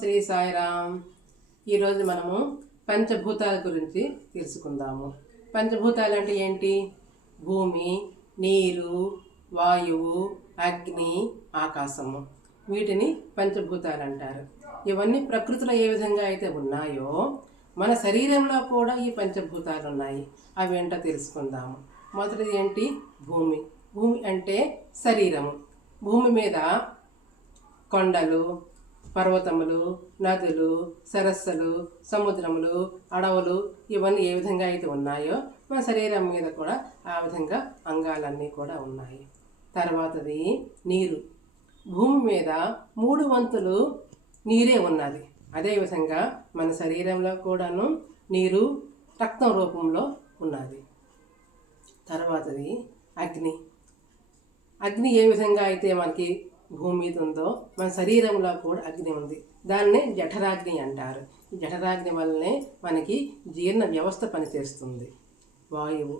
శ్రీ సాయిరామ్. ఈరోజు మనము పంచభూతాల గురించి తెలుసుకుందాము. పంచభూతాలు అంటే ఏంటి? భూమి, నీరు, వాయువు, అగ్ని, ఆకాశము. వీటిని పంచభూతాలు అంటారు. ఇవన్నీ ప్రకృతిలో ఏ విధంగా అయితే ఉన్నాయో మన శరీరంలో కూడా ఈ పంచభూతాలు ఉన్నాయి. అవి ఏంటో తెలుసుకుందాము. మొదటిది ఏంటి? భూమి. భూమి అంటే శరీరము. భూమి మీద కొండలు, పర్వతములు, నదులు, సరస్సులు, సముద్రములు, అడవులు ఇవన్నీ ఏ విధంగా అయితే ఉన్నాయో మన శరీరం మీద కూడా ఆ విధంగా అంగాలన్నీ కూడా ఉన్నాయి. తర్వాతది నీరు. భూమి మీద 3 వంతులు నీరే ఉన్నది. అదేవిధంగా మన శరీరంలో కూడాను నీరు రక్తం రూపంలో ఉన్నది. తర్వాతది అగ్ని. అగ్ని ఏ విధంగా అయితే మనకి భూమి మీద ఉందో మన శరీరంలో కూడా అగ్ని ఉంది. దాన్నే జఠరాగ్ని అంటారు. ఈ జఠరాగ్ని వల్లనే మనకి జీర్ణ వ్యవస్థ పనిచేస్తుంది. వాయువు.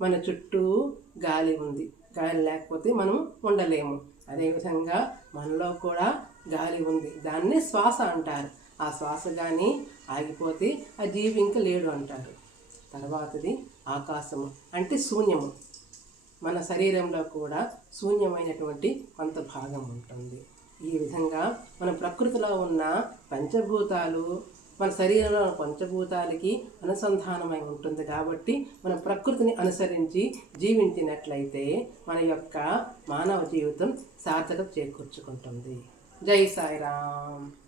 మన చుట్టూ గాలి ఉంది. గాలి లేకపోతే మనం ఉండలేము. అదేవిధంగా మనలో కూడా గాలి ఉంది. దాన్నే శ్వాస అంటారు. ఆ శ్వాస కానీ ఆగిపోతే ఆ జీవి ఇంకా లేడు అంటారు. తర్వాతది ఆకాశము అంటే శూన్యము. మన శరీరంలో కూడా శూన్యమైనటువంటి కొంత భాగం ఉంటుంది. ఈ విధంగా మన ప్రకృతిలో ఉన్న పంచభూతాలు మన శరీరంలో పంచభూతాలకి అనుసంధానమై ఉంటుంది. కాబట్టి మన ప్రకృతిని అనుసరించి జీవించినట్లయితే మన యొక్క మానవ జీవితం సార్థకత చేకూర్చుకుంటుంది. జై సాయిరామ్.